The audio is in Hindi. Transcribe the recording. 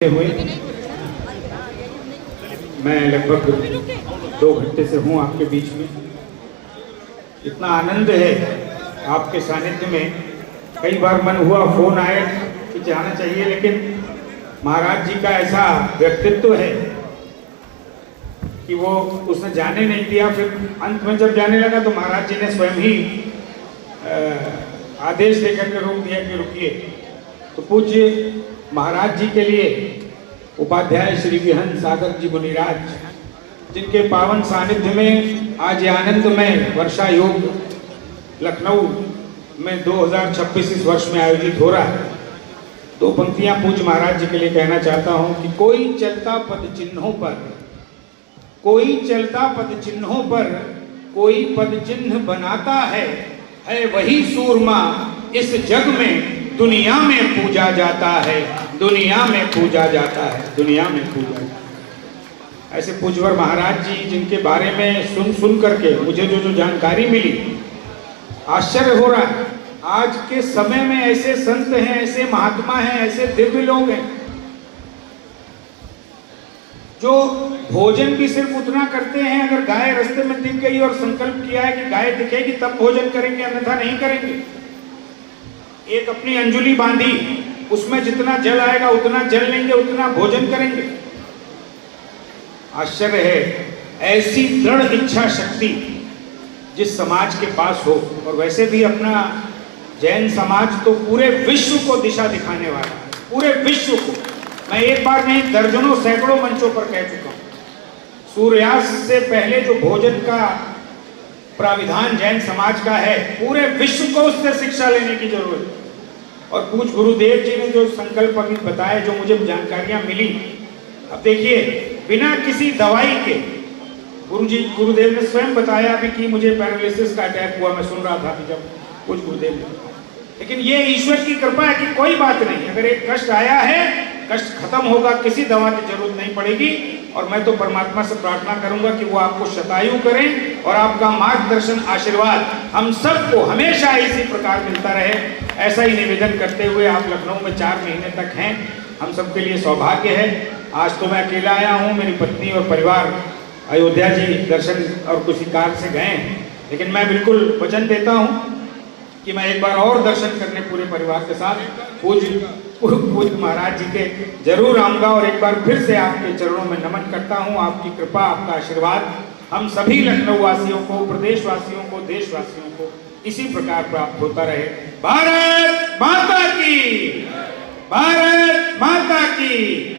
हुए मैं लगभग 2 घंटे से हूँ आपके बीच में। इतना आनंद है आपके सानिध्य में। कई बार मन हुआ फोन आए कि जाना चाहिए, लेकिन महाराज जी का ऐसा व्यक्तित्व है कि वो उसने जाने नहीं दिया। फिर अंत में जब जाने लगा तो महाराज जी ने स्वयं ही आदेश देकर के रोक दिया कि रुकिए। तो पूज्य महाराज जी के लिए उपाध्याय श्री विहंग सागर जी मुनिराज, जिनके पावन सानिध्य में आज आनंदमय वर्षा योग लखनऊ में 2026 इस वर्ष में आयोजित हो रहा है। 2 पंक्तियां पूज्य महाराज जी के लिए कहना चाहता हूं कि कोई चलता पद चिन्हों पर, कोई चलता पद चिन्हों पर कोई पद चिन्ह बनाता है वही सूरमा इस जग में दुनिया में पूजा जाता है, दुनिया में पूजा जाता है, दुनिया में पूजा जाता है। ऐसे पूज्यवर महाराज जी जिनके बारे में सुन करके मुझे जो जानकारी मिली, आश्चर्य हो रहा है। आज के समय में ऐसे संत हैं, ऐसे महात्मा हैं, ऐसे दिव्य लोग हैं जो भोजन भी सिर्फ उतना करते हैं, अगर गाय रास्ते में दिख गई और संकल्प किया है कि गाय दिखेगी तब भोजन करेंगे, अन्यथा नहीं करेंगे। एक अपनी अंजुली बांधी, उसमें जितना जल आएगा उतना जल लेंगे, उतना भोजन करेंगे। आश्चर्य है ऐसी दृढ़ इच्छा शक्ति जिस समाज के पास हो। और वैसे भी अपना जैन समाज तो पूरे विश्व को दिशा दिखाने वाला है, पूरे विश्व को। मैं एक बार नहीं, दर्जनों सैकड़ों मंचों पर कह चुका हूं। सूर्यास्त से पहले जो भोजन का प्राविधान जैन समाज का है, पूरे विश्व को उससे शिक्षा लेने की जरूरत है। और पूज्य गुरुदेव जी ने जो संकल्प अभी बताए, जो मुझे जानकारियां मिली, अब देखिए बिना किसी दवाई के गुरुदेव ने स्वयं बताया अभी कि मुझे पैरालिसिस का अटैक हुआ। मैं सुन रहा था अभी जब पूज्य गुरुदेव ने, लेकिन ये ईश्वर की कृपा है कि कोई बात नहीं, अगर एक कष्ट आया है, कष्ट खत्म होगा, किसी दवा की जरूरत नहीं पड़ेगी। और मैं तो परमात्मा से प्रार्थना करूंगा कि वो आपको शतायु करें और आपका मार्गदर्शन, आशीर्वाद हम सबको हमेशा इसी प्रकार मिलता रहे। ऐसा ही निवेदन करते हुए, आप लखनऊ में 4 महीने तक हैं, हम सबके लिए सौभाग्य है। आज तो मैं अकेला आया हूँ, मेरी पत्नी और परिवार अयोध्या जी दर्शन और किसी कार्य से गए हैं, लेकिन मैं बिल्कुल वचन देता हूँ कि मैं एक बार और दर्शन करने पूरे परिवार के साथ पूज्य महाराज जी के जरूर आऊंगा। और एक बार फिर से आपके चरणों में नमन करता हूं। आपकी कृपा, आपका आशीर्वाद हम सभी लखनऊ वासियों को, प्रदेश वासियों को, देशवासियों को इसी प्रकार प्राप्त होता रहे। भारत माता की, भारत माता की।